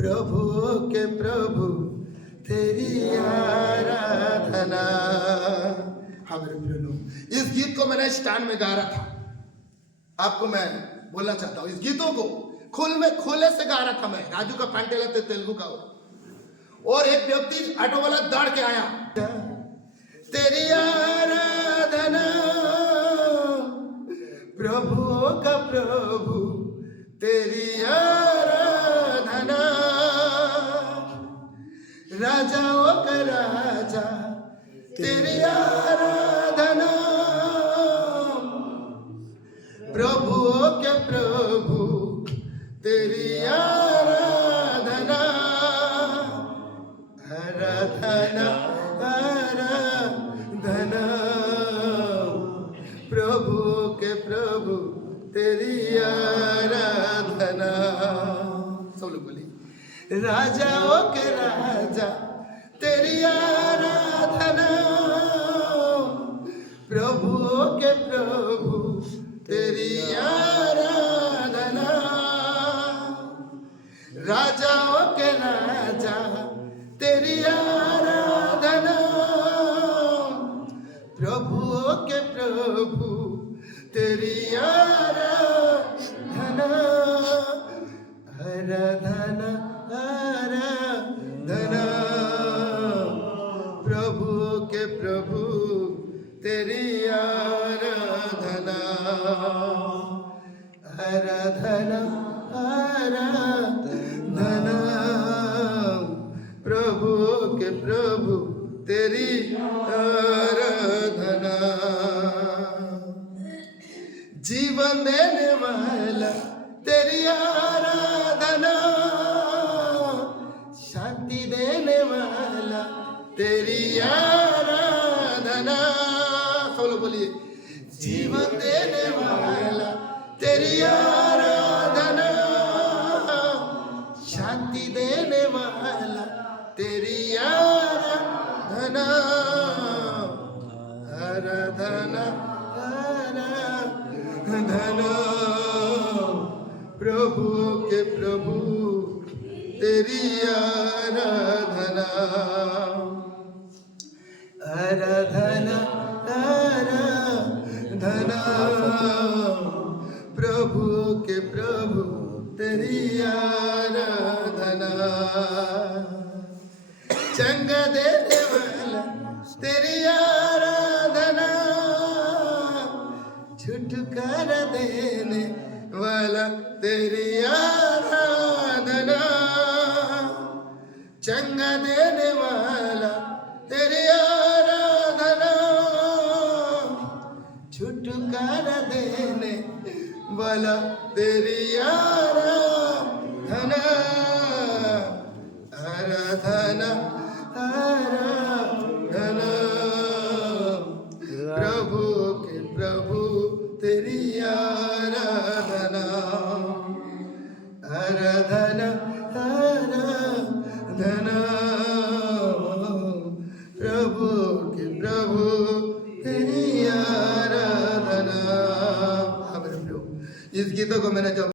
प्रभु के प्रभु तेरी आराधना। हाँ मेरे प्रिय लोग, इस गीत को मैंने स्टैंड में गा रहा था। आपको मैं बोलना चाहता हूँ, इस गीतों को खुले से गा रहा था मैं। राजू का पांडेला थे तेलुगु का, और एक व्यक्ति ऑटो वाला दौड़ के आया, तेरी आराधना प्रभु का प्रभु तेरी आराधना, राजाओं का राजा तेरी आराधना, प्रभुओं के प्रभु तेरी आराधना, आराधना आराधना प्रभु के प्रभु तेरी आराधना। सब लोग बोलिए, राजाओं के राजा तेरी आराधना, प्रभुओं के प्रभु तेरी आराधना, राजाओं के राजा तेरी आराधना, प्रभुओं के प्रभु तेरी आराधना, आराधना आराधना प्रभु के प्रभु तेरी आराधना, आराधना आराधना प्रभु के प्रभु तेरी आराधना, जीवन देने वाला तेरी आराधना, शांति देने वाला तेरी आराधना। सब लोग बोलिए, जीवन देने वाला तेरी आराधना, शांति देने वाला तेरी आराधना, आराधना आराधना प्रभु के प्रभु तेरी आराधना, आराधना आराधना प्रभु के प्रभु तेरी आराधना, चंगा देने वाला तेरी आराधना, छुटकारा देने वाला तेरी आराधना, चंगा देने वाला तेरी आराधना, छुटकारा देने वाला तेरी आराधना, आराधना आराधना प्रभु के प्रभु तेरी आराधना, आराधना आराधना प्रभु के प्रभु तेरी आराधना। इस गीतों को मैंने जब